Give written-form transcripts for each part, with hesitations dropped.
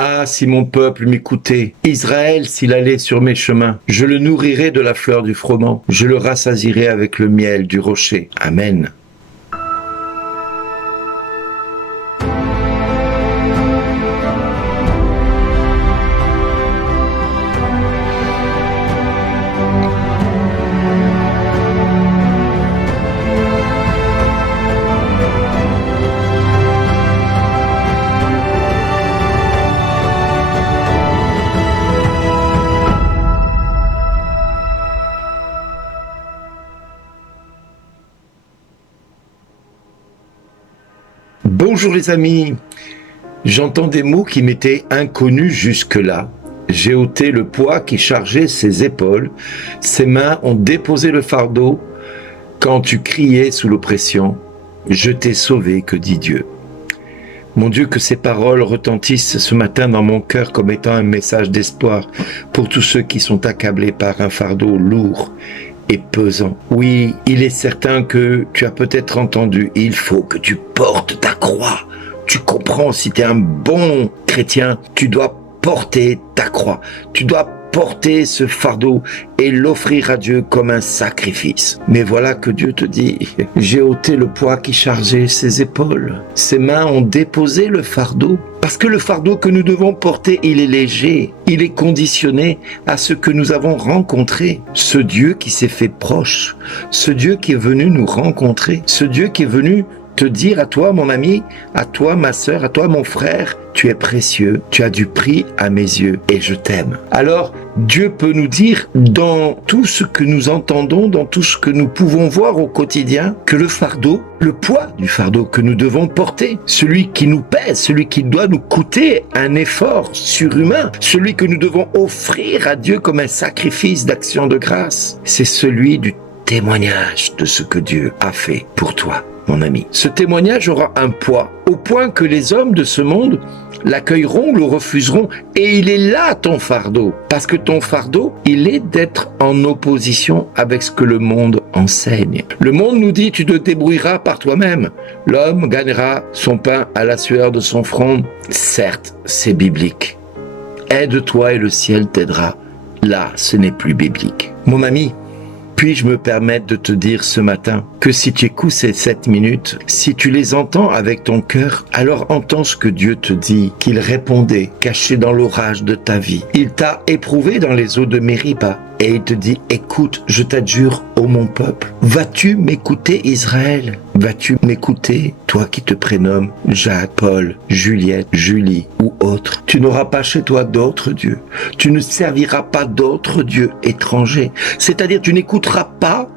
Ah, si mon peuple m'écoutait, Israël s'il allait sur mes chemins, je le nourrirais de la fleur du froment, je le rassasirais avec le miel du rocher. Amen. Bonjour les amis, j'entends des mots qui m'étaient inconnus jusque-là. J'ai ôté le poids qui chargeait ses épaules, ses mains ont déposé le fardeau. Quand tu criais sous l'oppression, je t'ai sauvé, que dit Dieu. Mon Dieu, que ces paroles retentissent ce matin dans mon cœur comme étant un message d'espoir pour tous ceux qui sont accablés par un fardeau lourd et pesant. Oui, il est certain que tu as peut-être entendu, il faut que tu portes ta croix. Tu comprends, si tu es un bon chrétien, tu dois porter ta croix. Tu dois porter ce fardeau et l'offrir à Dieu comme un sacrifice. Mais voilà que Dieu te dit, j'ai ôté le poids qui chargeait ses épaules. Ses mains ont déposé le fardeau. Parce que le fardeau que nous devons porter, il est léger. Il est conditionné à ce que nous avons rencontré. Ce Dieu qui s'est fait proche. Ce Dieu qui est venu nous rencontrer. Ce Dieu qui est venu te dire à toi, mon ami, à toi, ma sœur, à toi, mon frère, tu es précieux, tu as du prix à mes yeux et je t'aime. Alors, Dieu peut nous dire dans tout ce que nous entendons, dans tout ce que nous pouvons voir au quotidien, que le fardeau, le poids du fardeau que nous devons porter, celui qui nous pèse, celui qui doit nous coûter un effort surhumain, celui que nous devons offrir à Dieu comme un sacrifice d'action de grâce, c'est celui du témoignage de ce que Dieu a fait pour toi, mon ami. Ce témoignage aura un poids, au point que les hommes de ce monde l'accueilleront ou le refuseront. Et il est là ton fardeau. Parce que ton fardeau, il est d'être en opposition avec ce que le monde enseigne. Le monde nous dit, tu te débrouilleras par toi-même. L'homme gagnera son pain à la sueur de son front. Certes, c'est biblique. Aide-toi et le ciel t'aidera. Là, ce n'est plus biblique. Mon ami, puis-je me permettre de te dire ce matin que si tu écoutes ces 7 minutes, si tu les entends avec ton cœur, alors entends ce que Dieu te dit, qu'il répondait, caché dans l'orage de ta vie. Il t'a éprouvé dans les eaux de Mériba et il te dit, écoute, je t'adjure, ô mon peuple, vas-tu m'écouter Israël? Vas-tu m'écouter, toi qui te prénommes Jacques, Paul, Juliette, Julie ou autre? Tu n'auras pas chez toi d'autres dieux. Tu ne serviras pas d'autres dieux étrangers. C'est-à-dire, tu n'écouteras pas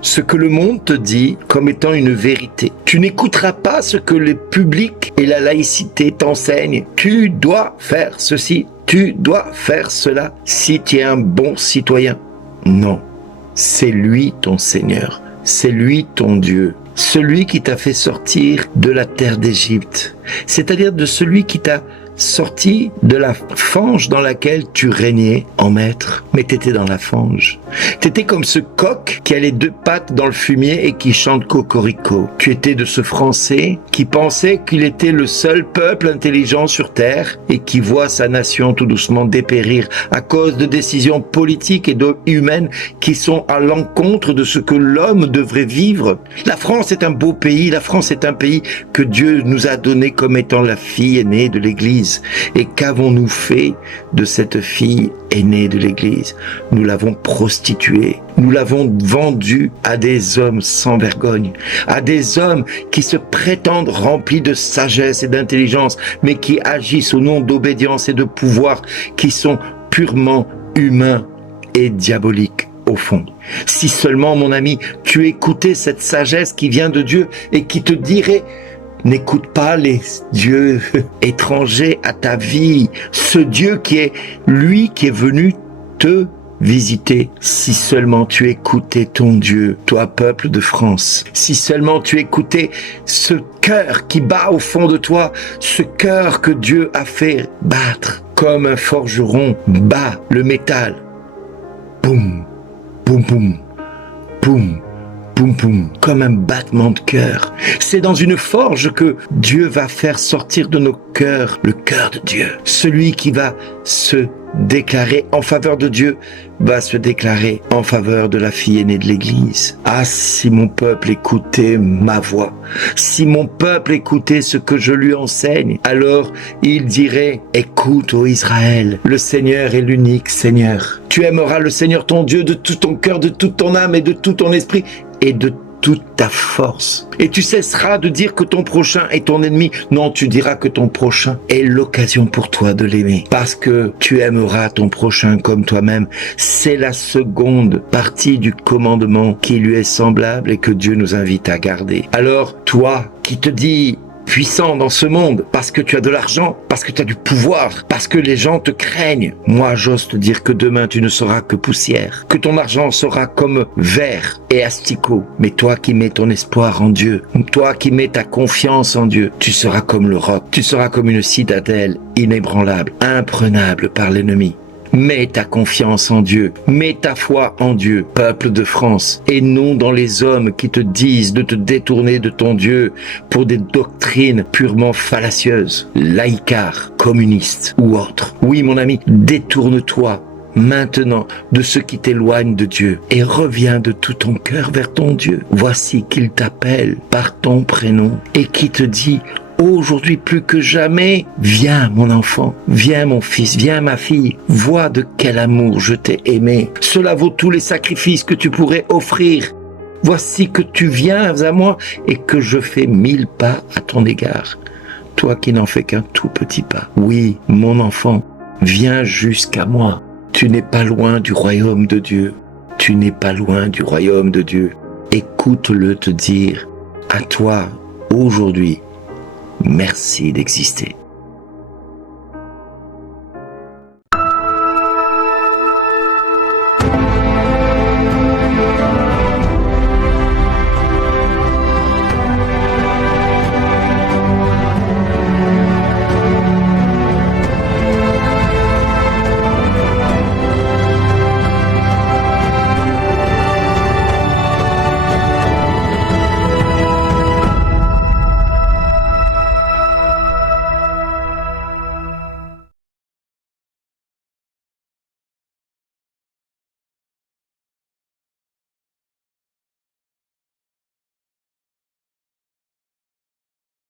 ce que le monde te dit comme étant une vérité. Tu n'écouteras pas ce que le public et la laïcité t'enseignent. Tu dois faire ceci, tu dois faire cela si tu es un bon citoyen. Non, c'est lui ton Seigneur, c'est lui ton Dieu. Celui qui t'a fait sortir de la terre d'Égypte, c'est-à-dire de celui qui t'a sorti de la fange dans laquelle tu régnais en maître. Mais t'étais dans la fange. T'étais comme ce coq qui a les 2 pattes dans le fumier et qui chante cocorico. Tu étais de ce Français qui pensait qu'il était le seul peuple intelligent sur terre et qui voit sa nation tout doucement dépérir à cause de décisions politiques et humaines qui sont à l'encontre de ce que l'homme devrait vivre. La France est un beau pays. La France est un pays que Dieu nous a donné comme étant la fille aînée de l'Église. Et qu'avons-nous fait de cette fille aînée de l'Église? Nous l'avons prostituée, nous l'avons vendue à des hommes sans vergogne, à des hommes qui se prétendent remplis de sagesse et d'intelligence, mais qui agissent au nom d'obédience et de pouvoir, qui sont purement humains et diaboliques au fond. Si seulement, mon ami, tu écoutais cette sagesse qui vient de Dieu et qui te dirait: n'écoute pas les dieux étrangers à ta vie. Ce Dieu qui est lui qui est venu te visiter. Si seulement tu écoutais ton Dieu, toi peuple de France. Si seulement tu écoutais ce cœur qui bat au fond de toi, ce cœur que Dieu a fait battre comme un forgeron bat le métal. Boum, boum, boum, boum, poum poum, comme un battement de cœur. C'est dans une forge que Dieu va faire sortir de nos cœurs le cœur de Dieu. Celui qui va se déclarer en faveur de Dieu va se déclarer en faveur de la fille aînée de l'Église. Ah, si mon peuple écoutait ma voix, si mon peuple écoutait ce que je lui enseigne, alors il dirait: écoute, ô Israël, le Seigneur est l'unique Seigneur. Tu aimeras le Seigneur ton Dieu de tout ton cœur, de toute ton âme et de tout ton esprit et de toute ta force. Et tu cesseras de dire que ton prochain est ton ennemi. Non, tu diras que ton prochain est l'occasion pour toi de l'aimer. Parce que tu aimeras ton prochain comme toi-même. C'est la seconde partie du commandement qui lui est semblable et que Dieu nous invite à garder. Alors, toi qui te dis puissant dans ce monde, parce que tu as de l'argent, parce que tu as du pouvoir, parce que les gens te craignent. Moi, j'ose te dire que demain, tu ne seras que poussière, que ton argent sera comme verre et asticot. Mais toi qui mets ton espoir en Dieu, toi qui mets ta confiance en Dieu, tu seras comme le roc, tu seras comme une citadelle inébranlable, imprenable par l'ennemi. Mets ta confiance en Dieu, mets ta foi en Dieu, peuple de France, et non dans les hommes qui te disent de te détourner de ton Dieu pour des doctrines purement fallacieuses, laïcards, communistes ou autres. Oui, mon ami, détourne-toi maintenant de ce qui t'éloigne de Dieu et reviens de tout ton cœur vers ton Dieu. Voici qu'il t'appelle par ton prénom et qui te dit: aujourd'hui plus que jamais, viens mon enfant, viens mon fils, viens ma fille, vois de quel amour je t'ai aimé. Cela vaut tous les sacrifices que tu pourrais offrir. Voici que tu viens à moi et que je fais 1000 pas à ton égard. Toi qui n'en fais qu'un tout petit pas. Oui, mon enfant, viens jusqu'à moi. Tu n'es pas loin du royaume de Dieu. Tu n'es pas loin du royaume de Dieu. Écoute-le te dire: à toi, aujourd'hui, merci d'exister.